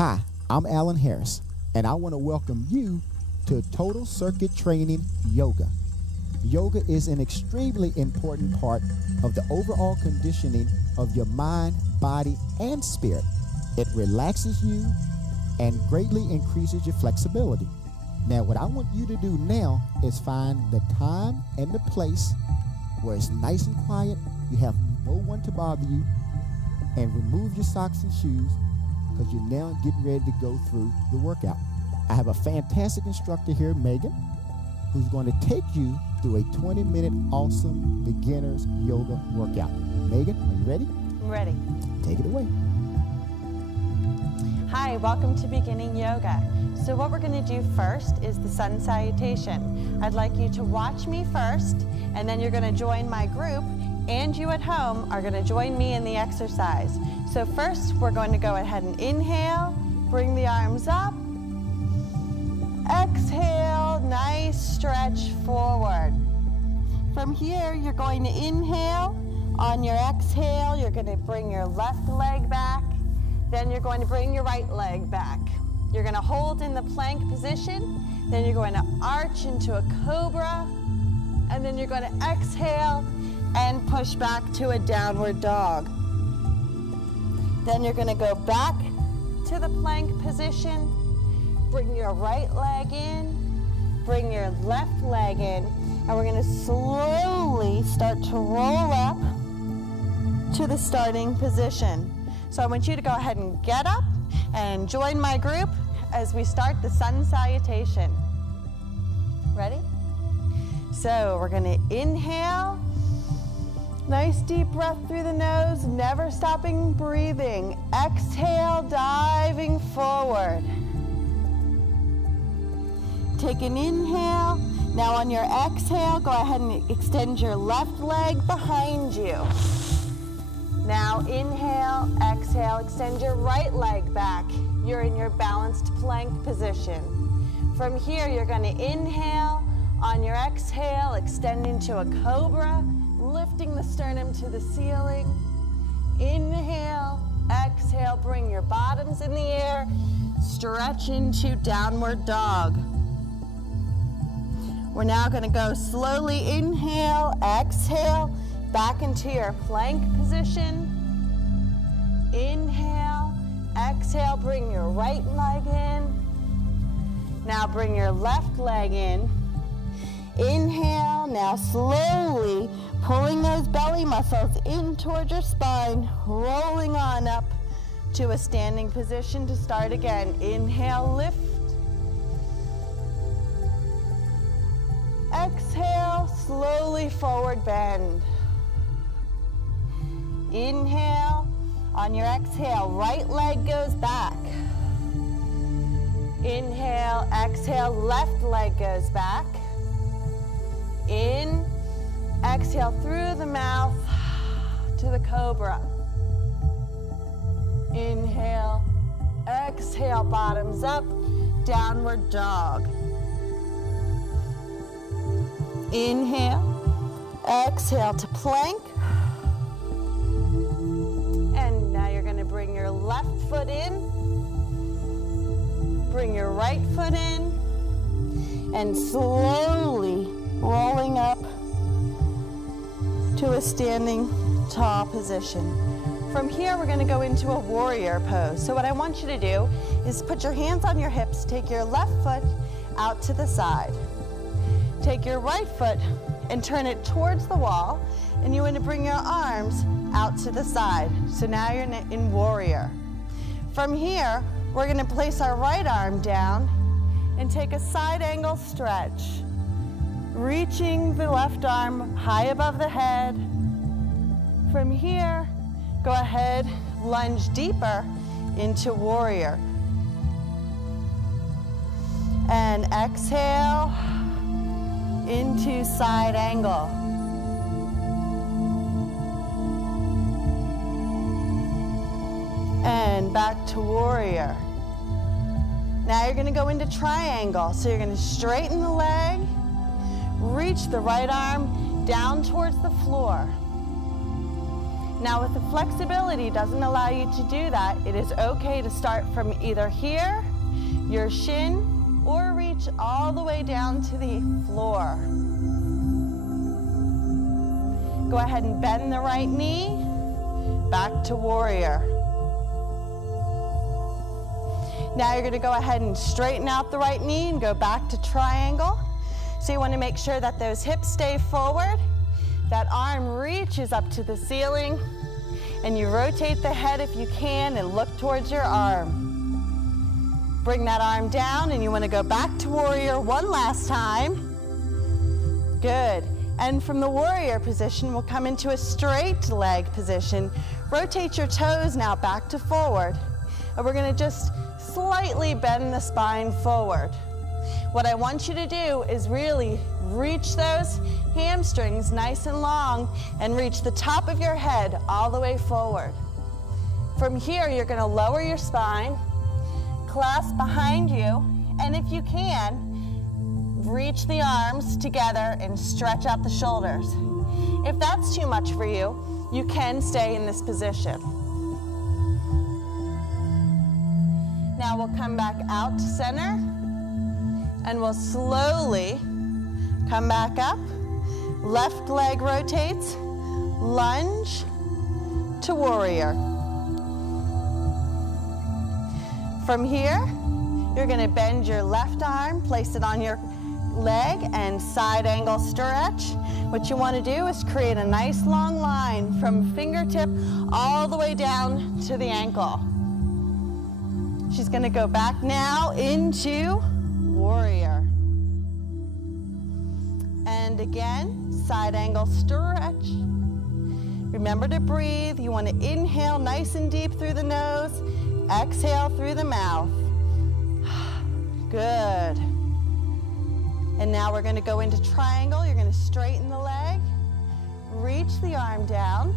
Hi, I'm Alan Harris, and I want to welcome you to Total Circuit Training Yoga. Yoga is an extremely important part of the overall conditioning of your mind, body, and spirit. It relaxes you and greatly increases your flexibility. Now, what I want you to do now is find the time and the place where it's nice and quiet, you have no one to bother you, and remove your socks and shoes because you're now getting ready to go through the workout. I have a fantastic instructor here, Megan, who's going to take you through a 20-minute awesome beginner's yoga workout. Megan, are you ready? I'm ready. Take it away. Hi, welcome to Beginning Yoga. So what we're going to do first is the sun salutation. I'd like you to watch me first, and then you're going to join my group, and you at home are going to join me in the exercise. So first, we're going to go ahead and inhale, bring the arms up, exhale, nice stretch forward. From here, you're going to inhale. On your exhale, you're going to bring your left leg back. Then you're going to bring your right leg back. You're going to hold in the plank position. Then you're going to arch into a cobra. And then you're going to exhale and push back to a downward dog. Then you're going to go back to the plank position. Bring your right leg in. Bring your left leg in. And we're going to slowly start to roll up to the starting position. So I want you to go ahead and get up and join my group as we start the sun salutation. Ready? So we're going to inhale. Nice deep breath through the nose, never stopping breathing. Exhale, diving forward. Take an inhale. Now on your exhale, go ahead and extend your left leg behind you. Now inhale, exhale, extend your right leg back. You're in your balanced plank position. From here, you're going to inhale. On your exhale, extend into a cobra, lifting the sternum to the ceiling. Inhale, exhale, bring your bottoms in the air. Stretch into downward dog. We're now going to go slowly inhale, exhale, back into your plank position. Inhale, exhale, bring your right leg in. Now bring your left leg in. Inhale, now slowly pulling those belly muscles in towards your spine, rolling on up to a standing position to start again. Inhale, lift. Exhale, slowly forward bend. Inhale. On your exhale, right leg goes back. Inhale, exhale, left leg goes back. In, exhale through the mouth to the cobra. Inhale, exhale, bottoms up, downward dog. Inhale, exhale to plank. And now you're going to bring your left foot in, bring your right foot in, and slowly rolling up to a standing tall position. From here, we're going to go into a warrior pose. So what I want you to do is put your hands on your hips, take your left foot out to the side. Take your right foot and turn it towards the wall, and you want to bring your arms out to the side. So now you're in warrior. From here, we're going to place our right arm down and take a side angle stretch, reaching the left arm high above the head. From here, go ahead, lunge deeper into warrior. And exhale into side angle. And back to warrior. Now you're going to go into triangle. So you're going to straighten the leg, reach the right arm down towards the floor. Now if the flexibility doesn't allow you to do that, it is okay to start from either here, your shin, or reach all the way down to the floor. Go ahead and bend the right knee, back to warrior. Now you're going to go ahead and straighten out the right knee and go back to triangle. So you want to make sure that those hips stay forward, that arm reaches up to the ceiling, and you rotate the head if you can and look towards your arm. Bring that arm down and you want to go back to warrior one last time. Good. And from the warrior position, we'll come into a straight leg position. Rotate your toes now back to forward. And we're going to just slightly bend the spine forward. What I want you to do is really reach those hamstrings nice and long and reach the top of your head all the way forward. From here, you're going to lower your spine, clasp behind you, and if you can, reach the arms together and stretch out the shoulders. If that's too much for you, you can stay in this position. Now we'll come back out to center, and we'll slowly come back up. Left leg rotates, lunge to warrior. From here, you're going to bend your left arm, place it on your leg, and side angle stretch. What you want to do is create a nice long line from fingertip all the way down to the ankle. She's going to go back now into warrior. And again, side angle stretch. Remember to breathe. You want to inhale nice and deep through the nose, exhale through the mouth. Good. And now we're going to go into triangle. You're going to straighten the leg, reach the arm down,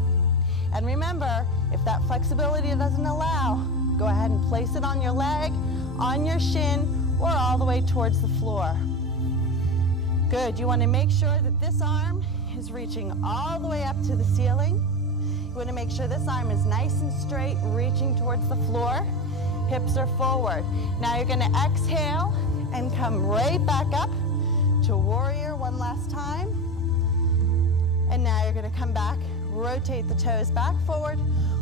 and remember, if that flexibility doesn't allow, go ahead and place it on your leg, on your shin, or all the way towards the floor. Good. You want to make sure that this arm is reaching all the way up to the ceiling. You want to make sure this arm is nice and straight, reaching towards the floor. Hips are forward. Now you're going to exhale and come right back up to warrior one last time. And now you're going to come back, rotate the toes back forward.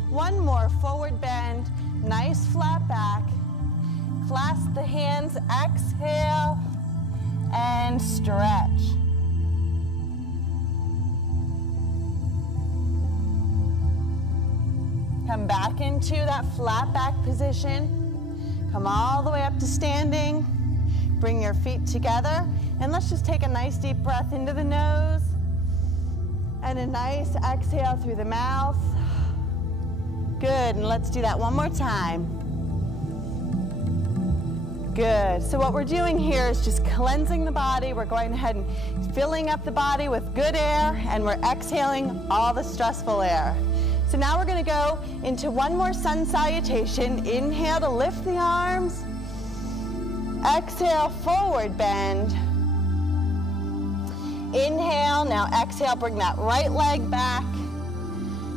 One more forward bend, nice flat back. Clasp the hands, exhale, and stretch. Come back into that flat back position. Come all the way up to standing. Bring your feet together. And let's just take a nice deep breath into the nose. And a nice exhale through the mouth. Good. And let's do that one more time. Good. So what we're doing here is just cleansing the body. We're going ahead and filling up the body with good air, and we're exhaling all the stressful air. So now we're going to go into one more sun salutation. Inhale to lift the arms. Exhale, forward bend. Inhale, now exhale, bring that right leg back.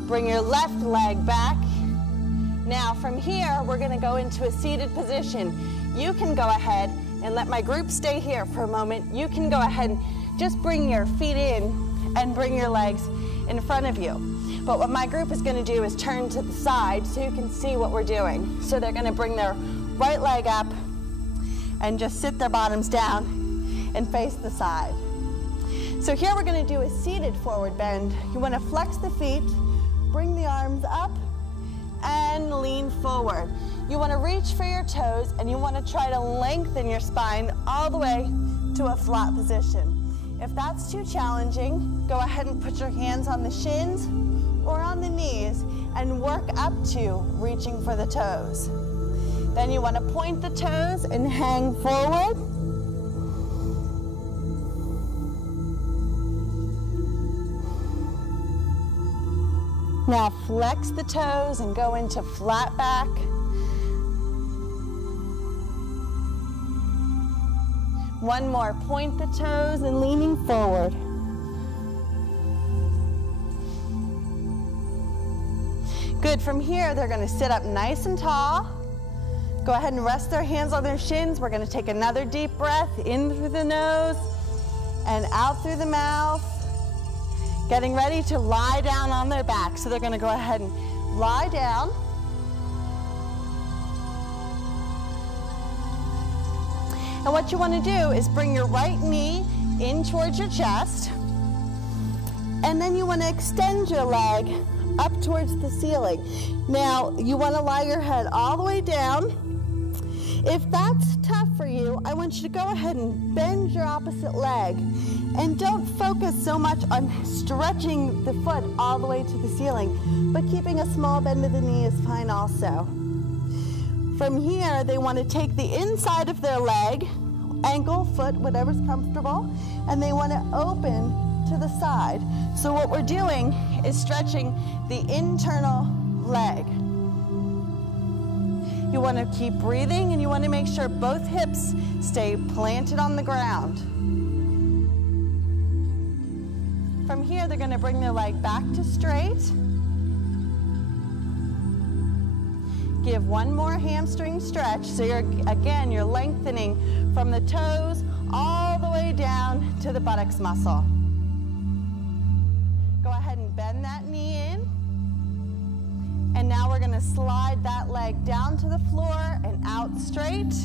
Bring your left leg back. Now from here, we're going to go into a seated position. You can go ahead and let my group stay here for a moment. You can go ahead and just bring your feet in and bring your legs in front of you. But what my group is going to do is turn to the side so you can see what we're doing. So they're going to bring their right leg up and just sit their bottoms down and face the side. So here we're going to do a seated forward bend. You want to flex the feet, bring the arms up, and lean forward. You want to reach for your toes, and you want to try to lengthen your spine all the way to a flat position. If that's too challenging, go ahead and put your hands on the shins or on the knees and work up to reaching for the toes. Then you want to point the toes and hang forward. Now flex the toes and go into flat back. One more, point the toes and leaning forward. Good, from here, they're gonna sit up nice and tall. Go ahead and rest their hands on their shins. We're gonna take another deep breath in through the nose and out through the mouth. Getting ready to lie down on their back. So they're gonna go ahead and lie down. And what you wanna do is bring your right knee in towards your chest. And then you wanna extend your leg up towards the ceiling. Now, you wanna lie your head all the way down. If that's tough for you, I want you to go ahead and bend your opposite leg. And don't focus so much on stretching the foot all the way to the ceiling, but keeping a small bend of the knee is fine also. From here, they want to take the inside of their leg, ankle, foot, whatever's comfortable, and they want to open to the side. So what we're doing is stretching the internal leg. You want to keep breathing, and you want to make sure both hips stay planted on the ground. From here, they're going to bring their leg back to straight. Give one more hamstring stretch. So you're lengthening from the toes all the way down to the buttocks muscle. Go ahead and bend that knee in. And now we're going to slide that leg down to the floor and out straight.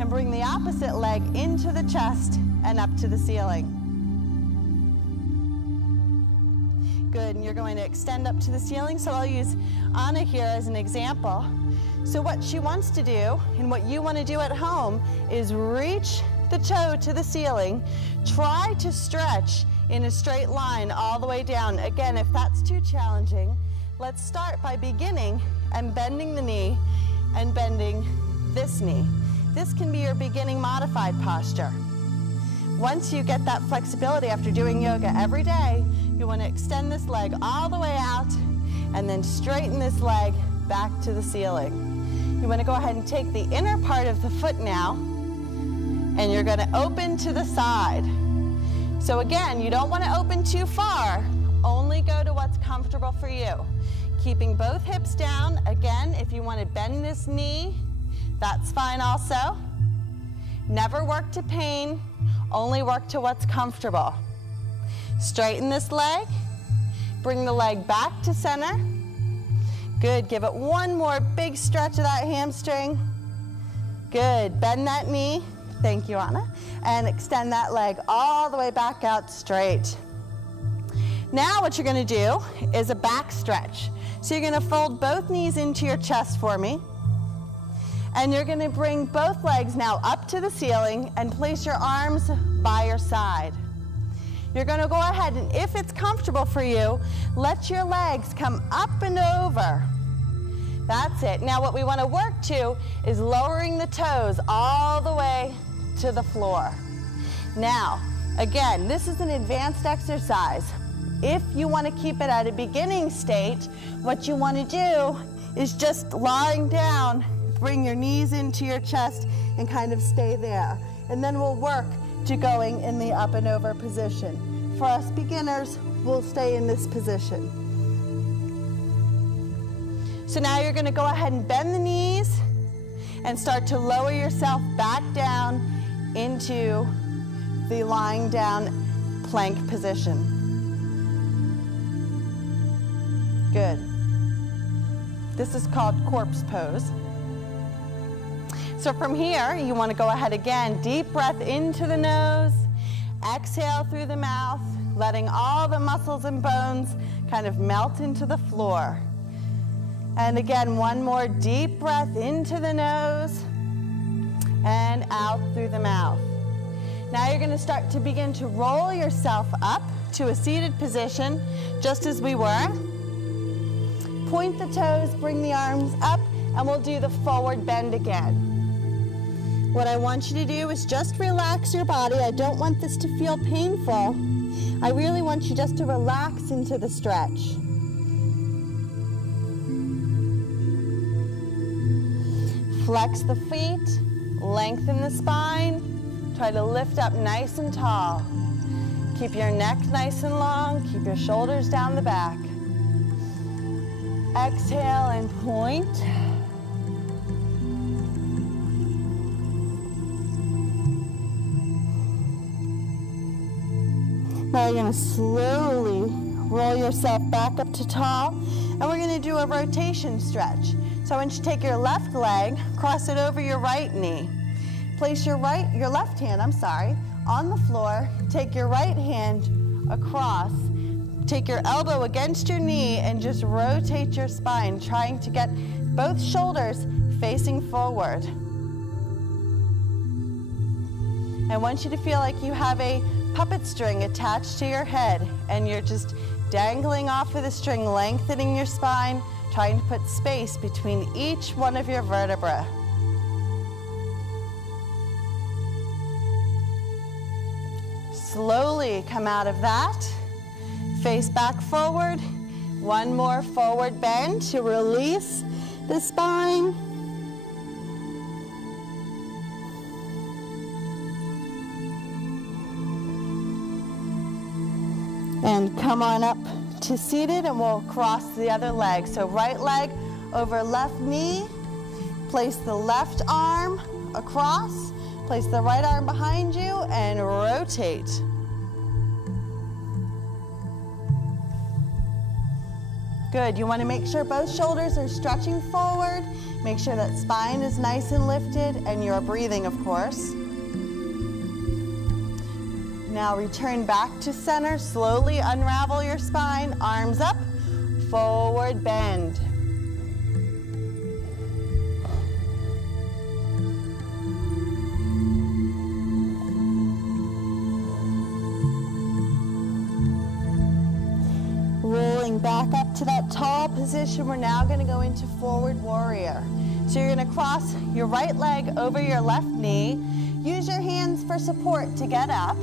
And bring the opposite leg into the chest and up to the ceiling. Good, and you're going to extend up to the ceiling. So I'll use Anna here as an example. So what she wants to do, and what you want to do at home, is reach the toe to the ceiling. Try to stretch in a straight line all the way down. Again, if that's too challenging, let's start by beginning and bending the knee and bending this knee. This can be your beginning modified posture. Once you get that flexibility after doing yoga every day, you want to extend this leg all the way out and then straighten this leg back to the ceiling. You want to go ahead and take the inner part of the foot now, and you're going to open to the side. So again, you don't want to open too far, only go to what's comfortable for you. Keeping both hips down. Again, if you want to bend this knee, that's fine also. Never work to pain, only work to what's comfortable. Straighten this leg, bring the leg back to center. Good, give it one more big stretch of that hamstring. Good, bend that knee, thank you Anna, and extend that leg all the way back out straight. Now what you're gonna do is a back stretch. So you're gonna fold both knees into your chest for me, and you're gonna bring both legs now up to the ceiling and place your arms by your side. You're going to go ahead, and if it's comfortable for you, let your legs come up and over. That's it. Now what we want to work to is lowering the toes all the way to the floor. Now, again, this is an advanced exercise. If you want to keep it at a beginning state, what you want to do is just lying down, bring your knees into your chest and kind of stay there. And then we'll work to going in the up and over position. For us beginners, we'll stay in this position. So now you're going to go ahead and bend the knees and start to lower yourself back down into the lying down plank position. Good. This is called corpse pose. So from here, you want to go ahead again, deep breath into the nose, exhale through the mouth, letting all the muscles and bones kind of melt into the floor. And again, one more deep breath into the nose and out through the mouth. Now you're going to start to begin to roll yourself up to a seated position, just as we were. Point the toes, bring the arms up, and we'll do the forward bend again. What I want you to do is just relax your body. I don't want this to feel painful. I really want you just to relax into the stretch. Flex the feet, lengthen the spine, try to lift up nice and tall. Keep your neck nice and long, keep your shoulders down the back. Exhale and point. Now you're going to slowly roll yourself back up to tall, and we're going to do a rotation stretch. So I want you to take your left leg, cross it over your right knee. Place your left hand, on the floor. Take your right hand across. Take your elbow against your knee and just rotate your spine, trying to get both shoulders facing forward. I want you to feel like you have a puppet string attached to your head and you're just dangling off of the string, lengthening your spine, trying to put space between each one of your vertebrae. Slowly come out of that. Face back forward. One more forward bend to release the spine. And come on up to seated, and we'll cross the other leg. So right leg over left knee. Place the left arm across. Place the right arm behind you and rotate. Good. You want to make sure both shoulders are stretching forward. Make sure that spine is nice and lifted, and you're breathing, of course. Now return back to center. Slowly unravel your spine. Arms up. Forward bend. Rolling back up to that tall position, we're now going to go into forward warrior. So you're going to cross your right leg over your left knee. Use your hands for support to get up.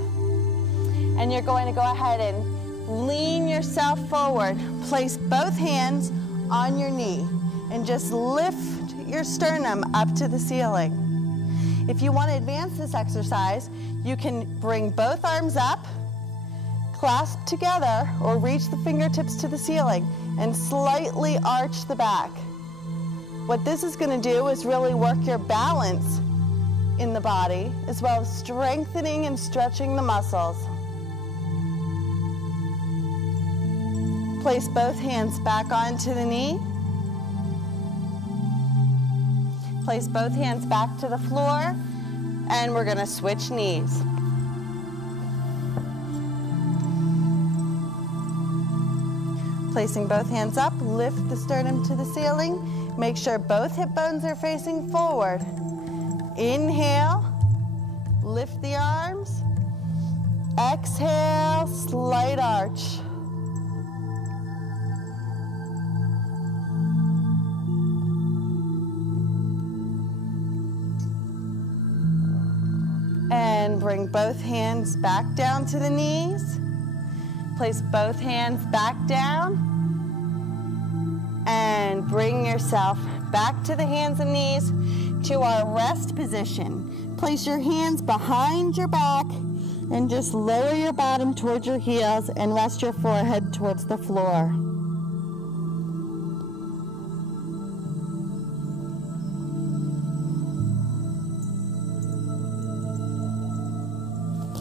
And you're going to go ahead and lean yourself forward. Place both hands on your knee and just lift your sternum up to the ceiling. If you want to advance this exercise, you can bring both arms up, clasp together, or reach the fingertips to the ceiling and slightly arch the back. What this is going to do is really work your balance in the body, as well as strengthening and stretching the muscles. Place both hands back onto the knee. Place both hands back to the floor, and we're going to switch knees. Placing both hands up, lift the sternum to the ceiling. Make sure both hip bones are facing forward. Inhale, lift the arms. Exhale, slight arch. And bring both hands back down to the knees. Place both hands back down. And bring yourself back to the hands and knees to our rest position. Place your hands behind your back and just lower your bottom towards your heels and rest your forehead towards the floor.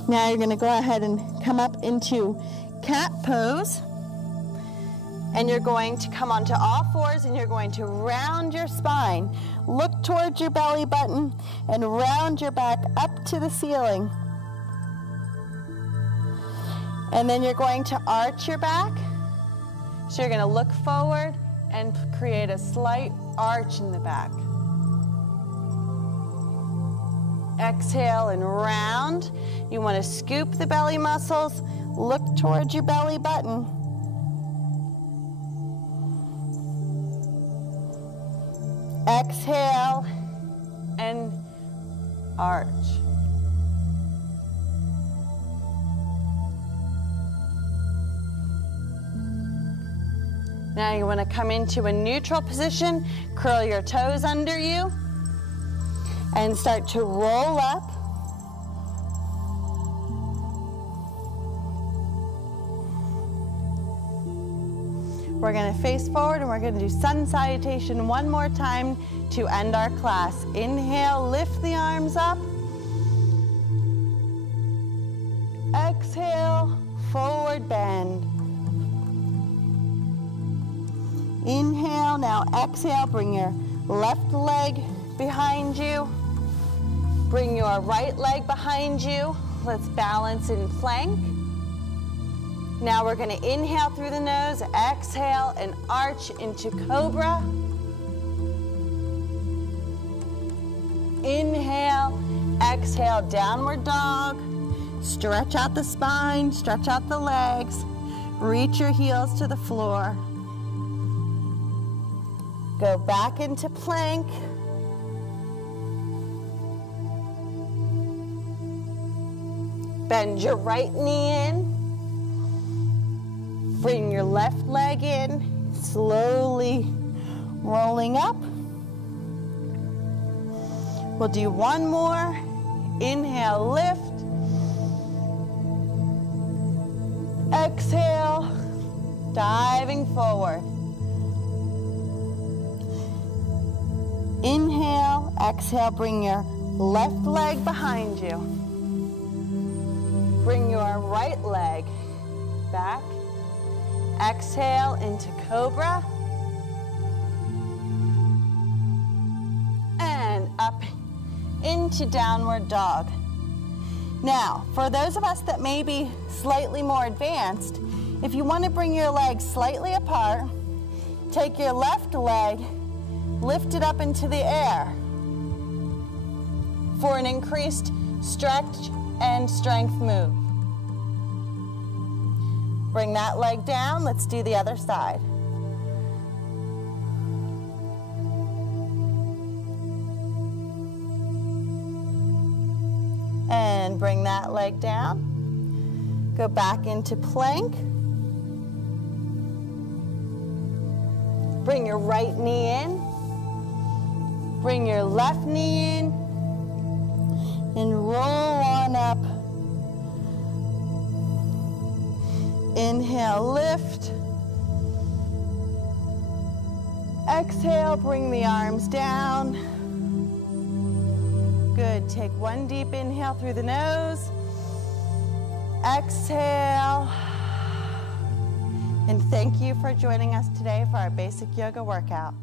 Now you're going to go ahead and come up into cat pose. And you're going to come onto all fours and you're going to round your spine. Look towards your belly button and round your back up to the ceiling. And then you're going to arch your back. So you're going to look forward and create a slight arch in the back. Exhale and round. You want to scoop the belly muscles. Look towards your belly button. Exhale and arch. Now you want to come into a neutral position, curl your toes under you, and start to roll up. We're going to face forward and we're going to do sun salutation one more time to end our class. Inhale, lift the arms up. Exhale, forward bend. Inhale, now exhale, bring your left leg behind you. Bring your right leg behind you. Let's balance in plank. Now we're going to inhale through the nose, exhale, and arch into cobra. Inhale, exhale, downward dog. Stretch out the spine, stretch out the legs. Reach your heels to the floor. Go back into plank. Bend your right knee in. Bring your left leg in, slowly rolling up. We'll do one more. Inhale, lift. Exhale, diving forward. Inhale, exhale, bring your left leg behind you. Bring your right leg back. Exhale into cobra. And up into downward dog. Now, for those of us that may be slightly more advanced, if you want to bring your legs slightly apart, take your left leg, lift it up into the air for an increased stretch and strength move. Bring that leg down. Let's do the other side. And bring that leg down. Go back into plank. Bring your right knee in. Bring your left knee in. And roll on up. Inhale, lift. Exhale, bring the arms down. Good, take one deep inhale through the nose. Exhale. And thank you for joining us today for our basic yoga workout.